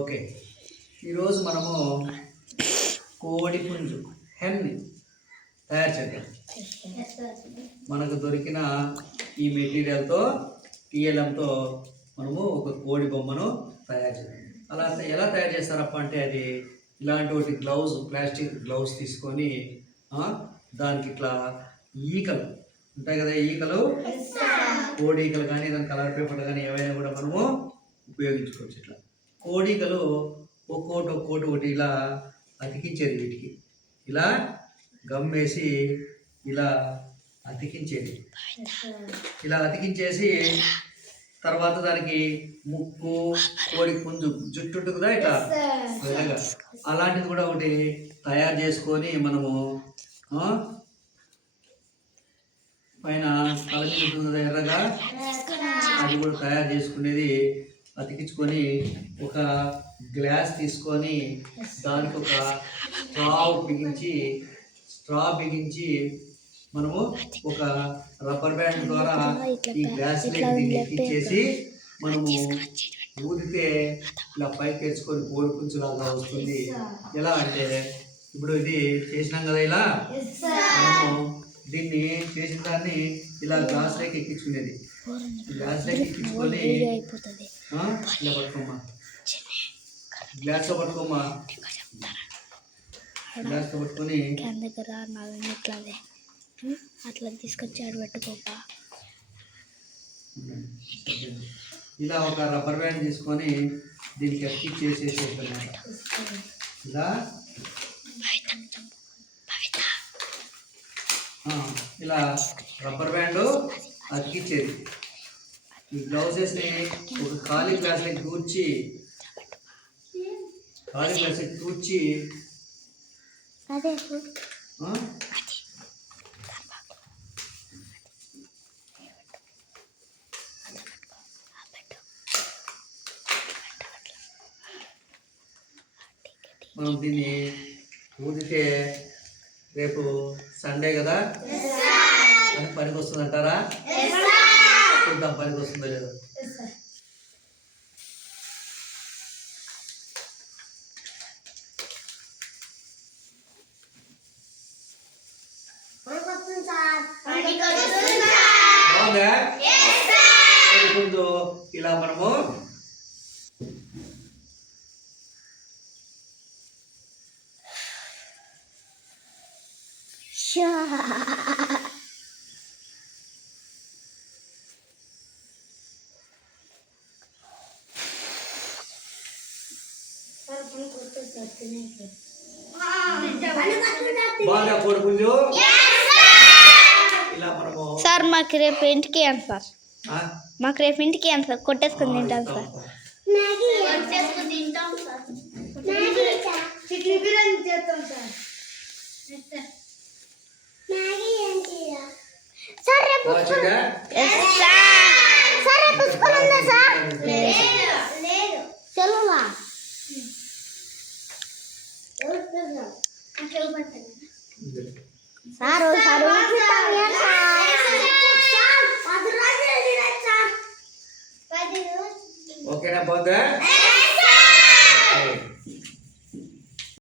Okay, ఈరోజు మనము కోడి పుంజు హెన్ని తయారు చేద్దాం. మనకు దొరికిన ఈ మెటీరియల్తో టీఎల్ఎంతో మనము ఒక కోడి బొమ్మను తయారు చేద్దాం. అలా ఎలా తయారు చేస్తారప్ప అంటే అది ఇలాంటి ఒకటి గ్లౌజ్, ప్లాస్టిక్ గ్లౌజ్ తీసుకొని దానికి ఇట్లా ఈకలు ఉంటాయి కదా, ఈకలు కోడి ఈకలు కానీ దాని కలర్ పేపర్ కానీ ఏవైనా కూడా మనము ఉపయోగించుకోవచ్చు. ఇట్లా కోడికలు ఒక్కోటి ఒకటి ఇలా అతికించేది, వీటికి ఇలా గమ్ వేసి ఇలా అతికించేది. ఇలా అతికించేసి తర్వాత దానికి ముక్కు, కోడి పుంజు జుట్టు ఉంటుంది కదా ఇట్లా ఎర్రగా, అలాంటిది కూడా ఒకటి తయారు చేసుకొని మనము పైన తల మీద ఉంటుంది కదా ఎర్రగా, అది కూడా తయారు చేసుకునేది అతికించుకొని ఒక గ్లాస్ తీసుకొని దానికి ఒక స్ట్రా బిగించి మనము ఒక రబ్బర్ బ్యాండ్ ద్వారా ఈ గ్లాస్ ఎక్కించేసి మనము ఊదితే ఇలా పైకి తెచ్చుకొని కోడి పుంజులాగా వస్తుంది. ఎలా అంటే ఇప్పుడు ఇది చేసినాం కదా, ఇలా మనము దీన్ని చేసిన దాన్ని ఇలా గ్లాస్లోకి ఎక్కించుకునేది. గ్లాస్లోకి ఎక్కించుకొని ఇలా పట్టుకోమ్మా, గ్లాస్లో పట్టుకోమ్మా, గ్లాస్లో పట్టుకొని అట్లా తీసుకొచ్చి ఆడ పెట్టుకోపా. ఇలా ఒక రబ్బర్ బ్యాండ్ తీసుకొని దీనికి అతికిచ్చేసేసి ఇలా ఇలా రబ్బర్ బ్యాండ్ అతికిచ్చేది. ఈ గ్లౌజెస్ని ఒక ఖాళీ గ్లాస్లోకి దూర్చి మనం దీన్ని ఊదితే రేపు సండే కదా, అని పనికి వస్తుంది అంటారా? చూద్దాం పనికి వస్తుందో లేదో. ముందు ఇలా మనము బాగా కోడి పుంజు ఇలా మనము. సార్ మాకు రేపు ఇంటికి అండి సార్, మాకు రేపు ఇంటికి అండి సార్, కొట్టేసుకొని తింటాం సార్. సార్ రేపు స్కూల్ ఉందా సార్? సెలవా? సార్ ఓకేనా? పోతే